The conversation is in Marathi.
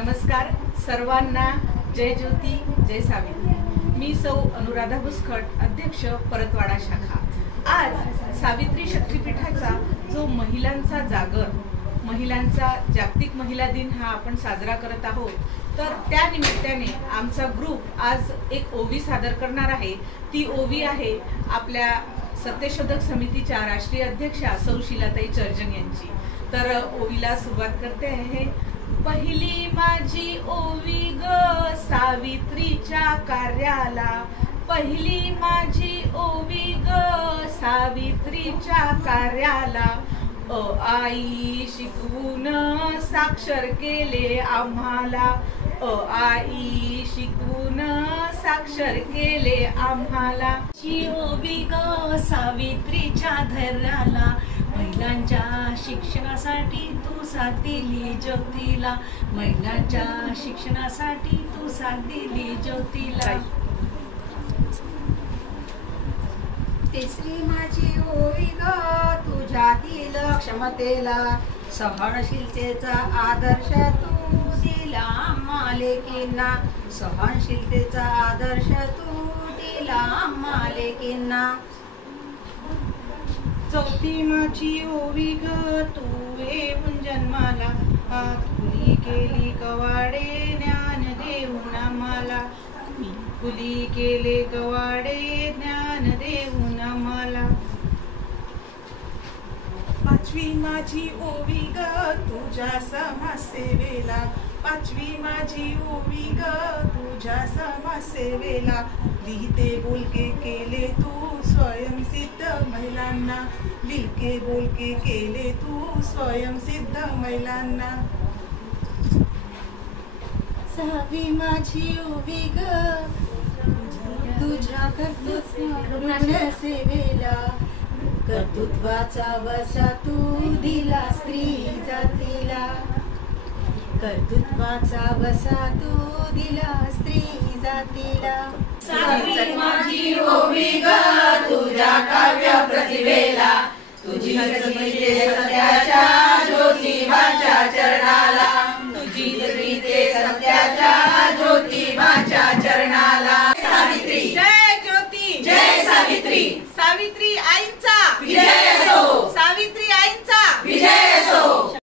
नमस्कार सर्वांना, जय ज्योती जय सावित्री। मी सौ अनुराधा बुसखट, अध्यक्ष परतवाडा शाखा। आज सावित्री शक्तीपीठाचा जो महिलांचा जागर, महिलांचा जागतिक महिला दिन हा आपण साजरा करत आहोत, तर त्या निमित्ताने आमचा ग्रुप आज एक ओवी सादर करणार आहे। ती ओवी आहे आपल्या सत्यशोधक समितीच्या राष्ट्रीय अध्यक्षा सौ शीलाताई चर्जन यांची। तर ओवीला सुरुवात करते आहे। पहिली माझी ओवी ग सावित्रीच्या कार्याला, पहिली माझी ओवी ग सावित्रीच्या कार्याला। आई शिकवून साक्षर केले आम्हाला, आई शिकवून साक्षर केले आम्हाला। ची ओवी ग सावित्रीच्या धैर्याला, महिलांच्या शिक्षणासाठी तू साथ दिली ज्योतीला, महिलांच्या शिक्षणासाठी तू साथ दिली ज्योतीला। तिसरी माझी ओवी ग तुझ्यातील क्षमतेला, सहनशीलतेचा आदर्श तू दिला आम्हा लेकींना, सहनशीलतेचा आदर्श तू दिला आम्हा लेकींना। चौथी माझी ओवी ग तू येऊन जन्माला, खुली केली कवाडे ज्ञान देऊन आम्हाला, खुली केले कवाडे ज्ञान देऊन आम्हाला। पाचवी माझी ओवी ग तुझ्या समाजसेवेला, पाचवी माझी ओवी ग तुझ्या समाजसेवेला। लिहिते बोलके केले तू स्वयंसिद्ध महिलांना, लिहिके बोलके केले तू स्वयंसिद्ध महिलांना। सहावी माझी ओवी ग तुझ्या कर्तृत्व सेवेला, कर्तृत्वाचा वसा तू दिला स्त्री जातीला, कर्तृत्वाचा वसा तू दिला स्त्री जातीला। सातवी माझी ओवी ग तुझ्या काव्य प्रतिभेला, तुझी प्रीते सत्याच्या ज्योतिबाच्या चरणाला, तुझी प्रीते सत्याच्या ज्योतिबाच्या